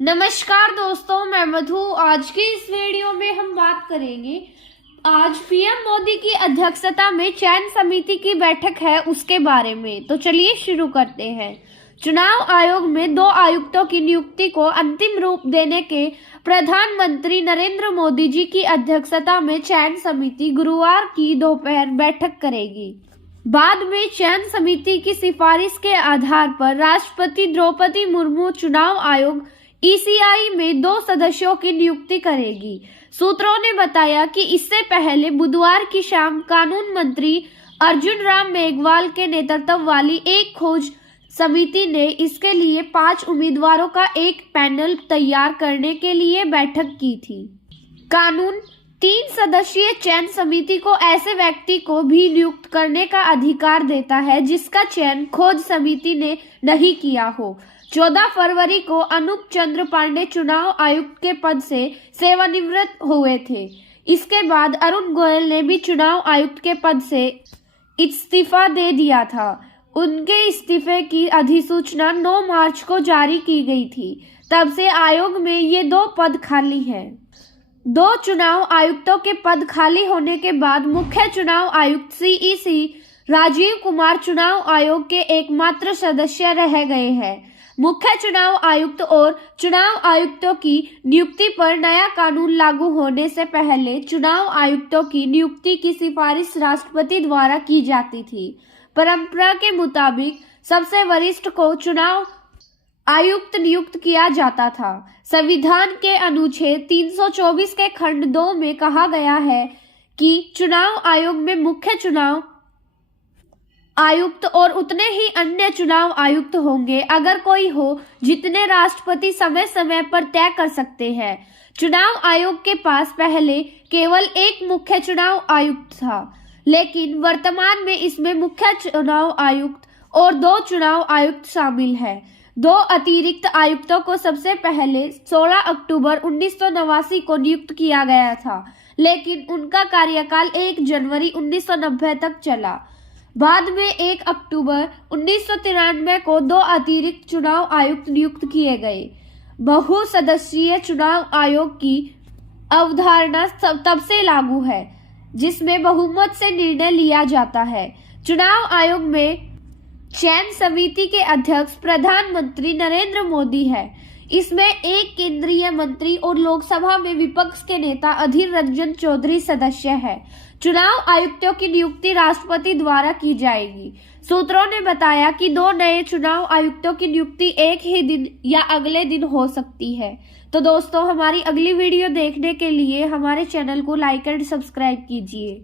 नमस्कार दोस्तों, मैं मधु। आज की इस वीडियो में हम बात करेंगे, आज पीएम मोदी की अध्यक्षता में चयन समिति की बैठक है उसके बारे में। तो चलिए शुरू करते हैं। चुनाव आयोग में 2 आयुक्तों की नियुक्ति को अंतिम रूप देने के प्रधानमंत्री नरेंद्र मोदी जी की अध्यक्षता में चयन समिति गुरुवार की दोपहर बैठक करेगी। बाद में चयन समिति की सिफारिश के आधार पर राष्ट्रपति द्रौपदी मुर्मू चुनाव आयोग ईसीआई में 2 सदस्यों की नियुक्ति करेगी। सूत्रों ने बताया कि इससे पहले बुधवार की शाम कानून मंत्री अर्जुन राम मेघवाल के नेतृत्व वाली एक खोज समिति ने इसके लिए 5 उम्मीदवारों का एक पैनल तैयार करने के लिए बैठक की थी। कानून 3 सदस्यीय चयन समिति को ऐसे व्यक्ति को भी नियुक्त करने का अधिकार देता है जिसका चयन खोज समिति ने नहीं किया हो। 14 फरवरी को अनूप चंद्र पांडे चुनाव आयुक्त के पद से सेवानिवृत्त हुए थे। इसके बाद अरुण गोयल ने भी चुनाव आयुक्त के पद से इस्तीफा दे दिया था। उनके इस्तीफे की अधिसूचना 9 मार्च को जारी की गई थी। तब से आयोग में ये 2 पद खाली हैं। 2 चुनाव आयुक्तों के पद खाली होने के बाद मुख्य चुनाव आयुक्त सीईसी राजीव कुमार चुनाव आयोग के एकमात्र सदस्य रह गए हैं। मुख्य चुनाव आयुक्त और चुनाव आयुक्तों की नियुक्ति पर नया कानून लागू होने से पहले चुनाव आयुक्तों की नियुक्ति की सिफारिश राष्ट्रपति द्वारा की जाती थी। परंपरा के मुताबिक सबसे वरिष्ठ को चुनाव आयुक्त नियुक्त किया जाता था। संविधान के अनुच्छेद 324 के खंड 2 में कहा गया है कि चुनाव आयोग में मुख्य चुनाव आयुक्त और उतने ही अन्य चुनाव आयुक्त होंगे, अगर कोई हो, जितने राष्ट्रपति समय समय पर तय कर सकते हैं। चुनाव आयोग के पास पहले केवल एक मुख्य चुनाव आयुक्त था, लेकिन वर्तमान में इसमें मुख्य चुनाव आयुक्त और 2 चुनाव आयुक्त शामिल हैं। 2 अतिरिक्त आयुक्तों को सबसे पहले 16 अक्टूबर 1989 को नियुक्त किया गया था, लेकिन उनका कार्यकाल 1 जनवरी 1990 तक चला। बाद में 1 अक्टूबर 1993 को 2 अतिरिक्त चुनाव आयुक्त नियुक्त किए गए। बहुसदस्यीय चुनाव आयोग की अवधारणा तब से लागू है जिसमें बहुमत से निर्णय लिया जाता है। चुनाव आयोग में चयन समिति के अध्यक्ष प्रधानमंत्री नरेंद्र मोदी है। इसमें एक केंद्रीय मंत्री और लोकसभा में विपक्ष के नेता अधीर रंजन चौधरी सदस्य है। चुनाव आयुक्तों की नियुक्ति राष्ट्रपति द्वारा की जाएगी। सूत्रों ने बताया कि 2 नए चुनाव आयुक्तों की नियुक्ति एक ही दिन या अगले दिन हो सकती है। तो दोस्तों, हमारी अगली वीडियो देखने के लिए हमारे चैनल को लाइक एंड सब्सक्राइब कीजिए।